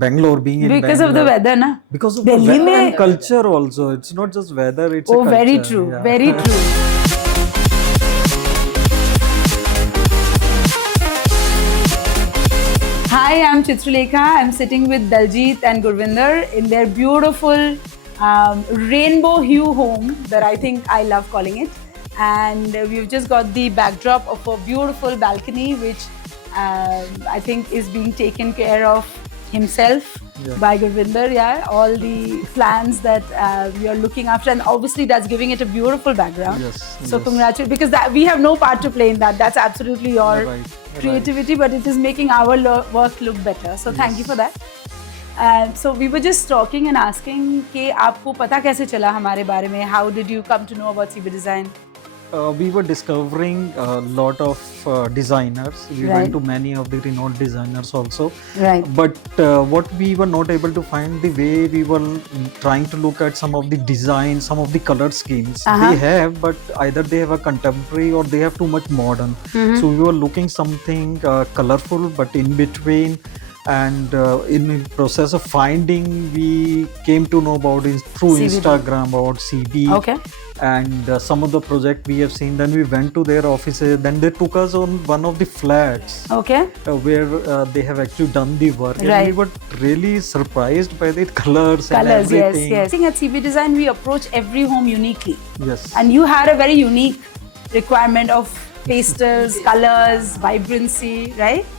Bangalore, being in Because of the Bangalore. weather, na? Because of Delhi the weather में- and culture also. It's not just weather, it's a Oh, culture. very true, yeah. very true. Hi, I'm Chitralekha. I'm sitting with Daljit and Gurvinder in their beautiful rainbow hue home that I think I love calling it. And we've just got the backdrop of a beautiful balcony, which I think is being taken care of himself by Gurvinder. Yeah, all the plans that you're looking after, and obviously that's giving it a beautiful background. Yes, So yes. congratulations, because that, we have no part to play in that. That's absolutely your Right, creativity, but it is making our work look better. So thank you for that. So we were just talking and asking कि आपको पता कैसे चला हमारे बारे में? How did you come to know about CB Design? We were discovering a lot of designers. We Right. went to many of the renowned designers also. Right. But what we were not able to find, the way we were trying to look at some of the designs, some of the color schemes they have, but either they have a contemporary or they have too much modern. So we were looking something colorful, but in between. And in the process of finding, we came to know about it through CB. Instagram about CB. Okay. And some of the project we have seen. Then we went to their offices. Then they took us on one of the flats Okay. where they have actually done the work. And Right. we were really surprised by the colors and Colors, yes, everything. yes. I think at CB Design we approach every home uniquely. Yes. And you had a very unique requirement of pastels, colors, vibrancy, right?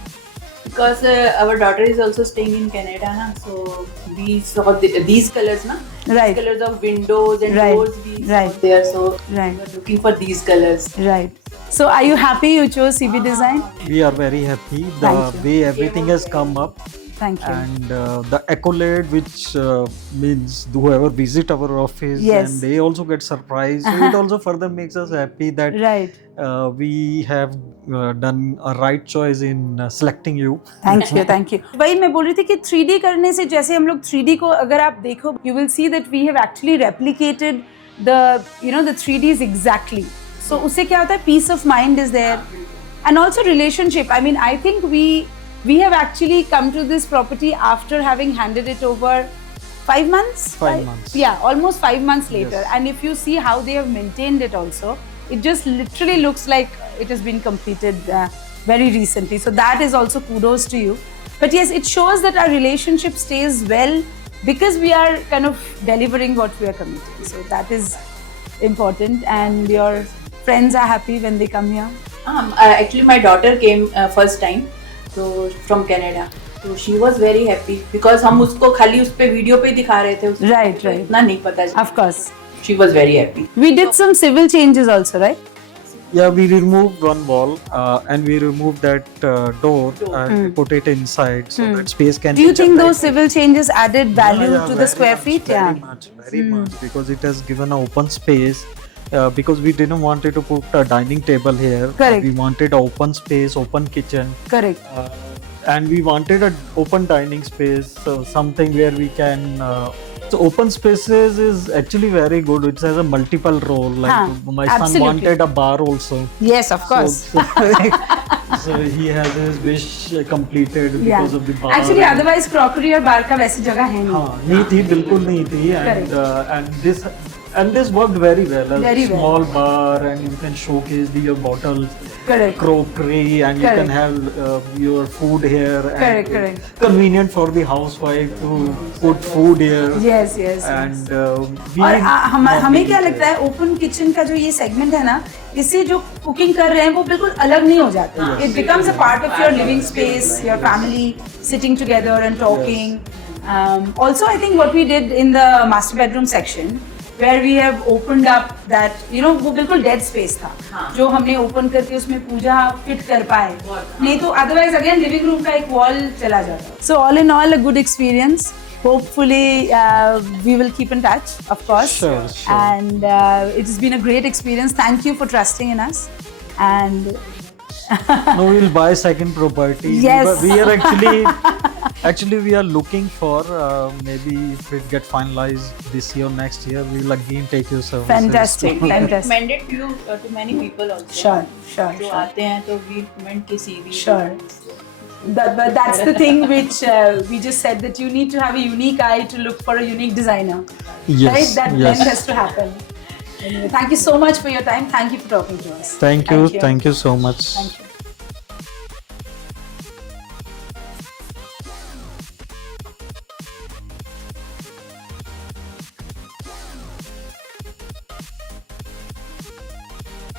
Because our daughter is also staying in Canada, na, so we saw these colors, na, Right. these colors of windows and Right. doors we Right. saw there. So Right. we were looking for these colors. Right. So are you happy you chose CB Design? We are very happy the Thank you. way everything has come up. Thank you. And the accolade, which means whoever visit our office, Yes. and they also get surprised. So it also further makes us happy that Right. we have done a right choice in selecting you. Thank you thank you वही मैं बोल रही थी कि 3D करने से, जैसे हम लोग 3D को अगर आप देखो, you will see that we have actually replicated the 3Ds exactly. So उससे क्या होता है, peace of mind is there and also relationship. I mean I think we have actually come to this property after having handed it over 5 months. 5 months. Yeah, almost 5 months later. Yes. And if you see how they have maintained it also, it just literally looks like it has been completed very recently. So that is also kudos to you. But yes, it shows that our relationship stays well because we are kind of delivering what we are committing. So that is important. And your friends are happy when they come here. Actually, my daughter came first time, so from Canada. So she was very happy because हम उसको खाली उस पे video पे दिखा रहे थे. उसको Right, right. इतना नहीं पता. Of course. She was very happy. We did some civil changes also, right? Yeah, we removed one wall and we removed that door and put it inside so that space can Do you be think generated. those civil changes added value Yeah, to the very square much, feet? Very Yeah. much, very much, because it has given an open space. Because we didn't want to put a dining table here. Correct. We wanted an open space, open kitchen. Correct. And we wanted an open dining space, so something where we can. So open spaces is actually very good. It has a multiple role. Like my son absolutely. wanted a bar also. Yes, of course. So he has his wish completed because of the bar. Actually, otherwise crockery और bar का वैसी जगह है नहीं. हाँ, नहीं थी, बिल्कुल नहीं थी. And this worked very well. A Very well. small bar, and you can showcase your bottles, Correct. crockery, and you can Correct. have your food here. Correct, And correct. Convenient for the housewife to put food here. Yes, yes. And we और हमें क्या not लगता है, open kitchen का जो ये segment है ना, इससे जो कुकिंग कर रहे हैं वो बिल्कुल अलग नहीं हो जाता. It becomes a part of your living space, your family sitting together and talking. Also, I think what we did in the master bedroom section, where we have opened up that, वो बिल्कुल dead space था, जो हमने open करके उसमें पूजा fit कर पाए. नहीं तो अदरवाइज अगेन लिविंग रूम का एक वॉल चला जाता. So all in all a good experience. Hopefully, we will keep in touch, of course. Sure, sure. And it has been a great experience. Thank you for trusting in us. And No, we'll buy second property. Yes. We are actually we are looking for maybe if it get finalized this year or next year, we'll again take your services. fantastic, fantastic. Recommended to you to many people also. Sure, sure, जो sure. आते हैं तो we recommend कि CV. Sure. But that's the thing which we just said, that you need to have a unique eye to look for a unique designer. Yes, Right? That yes. blend has to happen. Anyway, thank you so much for your time. Thank you for talking to us. Thank you so much. Thank you.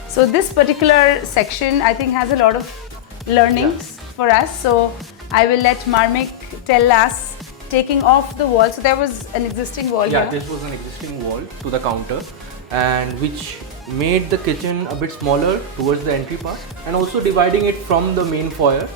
So this particular section, I think, has a lot of learnings for us. So I will let Marmik tell us, taking off the wall. So there was an existing wall Yeah, here. this was an existing wall to the counter, and which made the kitchen a bit smaller towards the entry part, and also dividing it from the main foyer.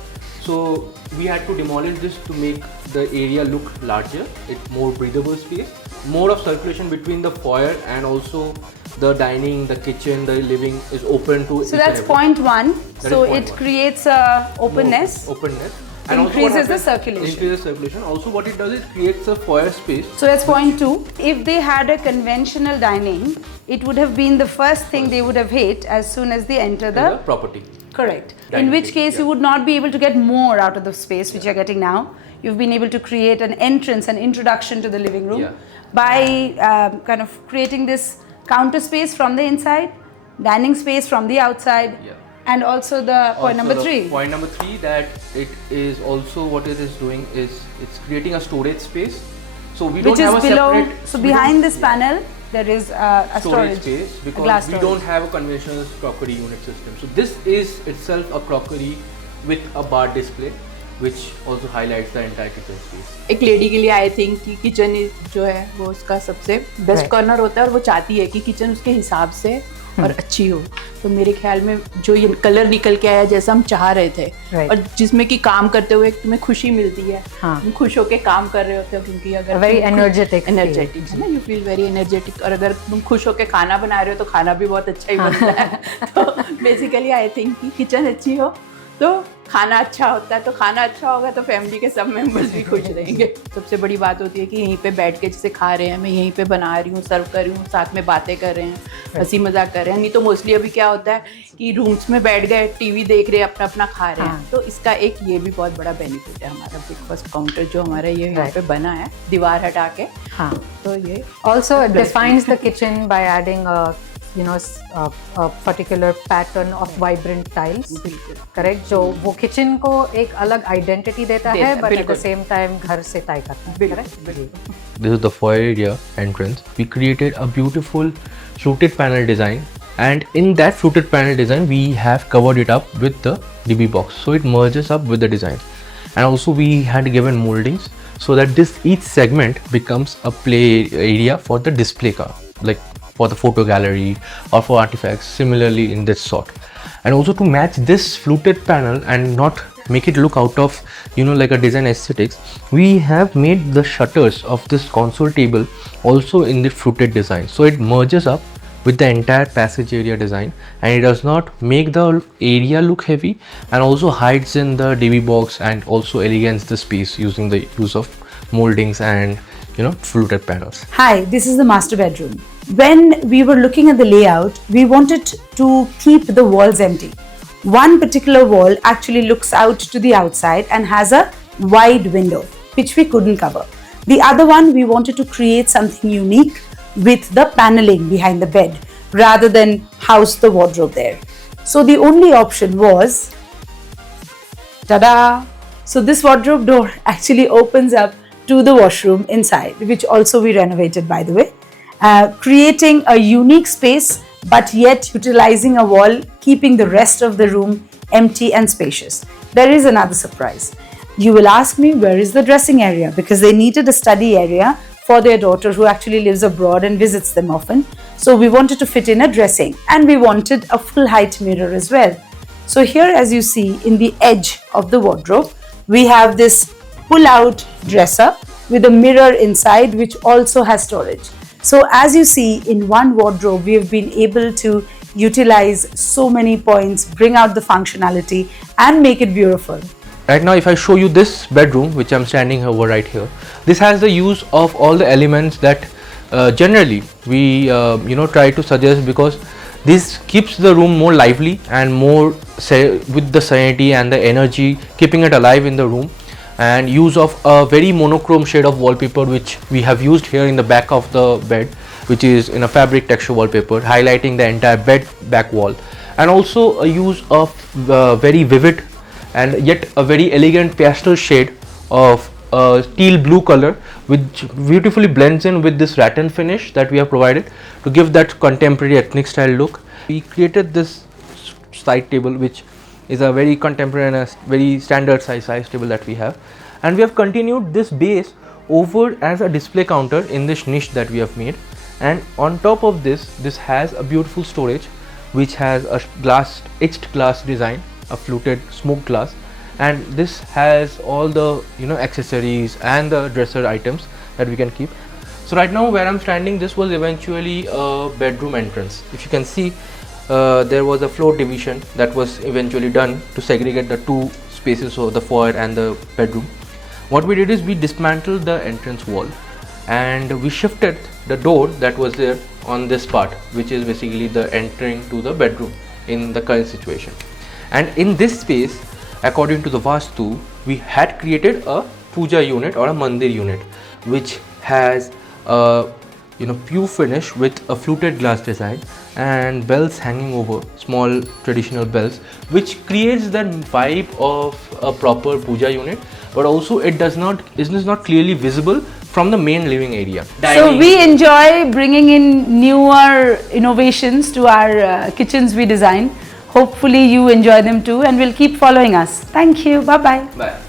So we had to demolish this to make the area look larger, it more breathable space, more of circulation between the foyer, and also the dining, the kitchen, the living is open to. So that's point one. That So is point it one. creates a openness. Openness. Increases what the happens- circulation. Increases circulation. Also, what it does is creates a foyer space. So that's point two. If they had a conventional dining, it would have been the first thing they would have hit as soon as they enter in the the. property. Correct. In Dining which space, case yeah. you would not be able to get more out of the space which you're getting now. You've been able to create an entrance, an introduction to the living room Yeah. by kind of creating this counter space from the inside, dining space from the outside, Yeah. and also the point Also number the three. Point number three, that it is also what it is doing is it's creating a storage space. So we Which don't is have a below. separate. So we behind don't- this panel, there is a storage space, a because glass we storage. don't have a conventional crockery unit system. So this is itself a crockery with a bar display, which also highlights the entire kitchen space. एक lady के लिए I think कि kitchen जो है वो उसका सबसे best Right. Corner होता है, और वो चाहती है कि किचन उसके हिसाब से और अच्छी हो. तो मेरे ख्याल में जो ये कलर निकल के आया जैसा हम चाह रहे थे, Right. और जिसमें कि काम करते हुए तुम्हें खुशी मिलती है, हाँ. तुम खुश होके काम कर रहे होते हो, क्योंकि अगर Very energetic feel. एनर्जेटिक है ना, यू फील वेरी एनर्जेटिक. और अगर तुम खुश होके खाना बना रहे हो तो खाना भी बहुत अच्छा ही बनता है. तो बेसिकली आई थिंक कि किचन अच्छी हो तो खाना अच्छा होता है, तो खाना अच्छा होगा तो फैमिली के सब मेंबर्स भी खुश रहेंगे. सबसे बड़ी बात होती है कि यहीं पे बैठ के जैसे खा रहे हैं, मैं यहीं पे बना रही हूँ, सर्व कर रही हूँ, साथ में बातें कर रहे हैं, हंसी मजाक कर रहे हैं. नहीं तो मोस्टली अभी क्या होता है कि रूम्स में बैठ गए, टीवी देख रहे हैं, अपना अपना खा रहे हैं. हाँ. तो इसका एक ये भी बहुत बड़ा बेनिफिट है हमारा ब्रेकफास्ट काउंटर जो हमारा ये यहाँ Right. पे बना है दीवार हटा के. हाँ. तो ये Also, it defines the kitchen by adding a particular pattern of vibrant tiles. बिल्कुल Correct? जो वो kitchen को एक अलग identity देता है, but at the बिल्कुल. same time घर से tie करता है. Correct? This is the foyer area entrance. We created a beautiful fluted panel design, and in that fluted panel design we have covered it up with the DB box, so it merges up with the design. And also we had given moldings so that this each segment becomes a play area for the display car, like for the photo gallery or for artifacts, similarly in this sort. And also to match this fluted panel and not make it look out of like a design aesthetics, we have made the shutters of this console table also in the fluted design, so it merges up with the entire passage area design, and it does not make the area look heavy, and also hides in the DB box and also elegance the space using the use of moldings and fluted panels. Hi, this is the master bedroom. When we were looking at the layout, we wanted to keep the walls empty. One particular wall actually looks out to the outside and has a wide window, which we couldn't cover. The other one, we wanted to create something unique with the paneling behind the bed rather than house the wardrobe there. So the only option was, ta-da! So this wardrobe door actually opens up to the washroom inside, which also we renovated, by the way, creating a unique space but yet utilizing a wall, keeping the rest of the room empty and spacious. There is another surprise. You will ask me, where is the dressing area? Because they needed a study area for their daughter who actually lives abroad and visits them often. So we wanted to fit in a dressing, and we wanted a full height mirror as well. So here, as you see, in the edge of the wardrobe, we have this pull-out dresser with a mirror inside, which also has storage. So as you see, in one wardrobe, we have been able to utilize so many points, bring out the functionality and make it beautiful. Right now, if I show you this bedroom, which I'm standing over right here, this has the use of all the elements that generally we try to suggest, because This keeps the room more lively and more with the serenity and the energy, keeping it alive in the room. And use of a very monochrome shade of wallpaper which we have used here in the back of the bed, which is in a fabric texture wallpaper, highlighting the entire bed back wall. And also a use of very vivid and yet a very elegant pastel shade of teal blue color, which beautifully blends in with this rattan finish that we have provided to give that contemporary ethnic style look. We created this side table which is a very contemporary and a very standard size table that we have, and we have continued this base over as a display counter in this niche that we have made. And on top of this has a beautiful storage which has a etched glass design, a fluted smoked glass, and this has all the accessories and the dresser items that we can keep. So right now where I'm standing, this was eventually a bedroom entrance. If you can see, there was a floor division that was eventually done to segregate the two spaces, so the foyer and the bedroom. What we did is we dismantled the entrance wall and we shifted the door that was there on this part, which is basically the entering to the bedroom in the current situation. And in this space, according to the Vastu, we had created a puja unit or a mandir unit which has a pure finish with a fluted glass design and bells hanging over, small traditional bells, which creates that vibe of a proper puja unit, but also it is not clearly visible from the main living area. So we enjoy bringing in newer innovations to our kitchens we design. Hopefully you enjoy them too, and will keep following us. Thank you. Bye bye. Bye.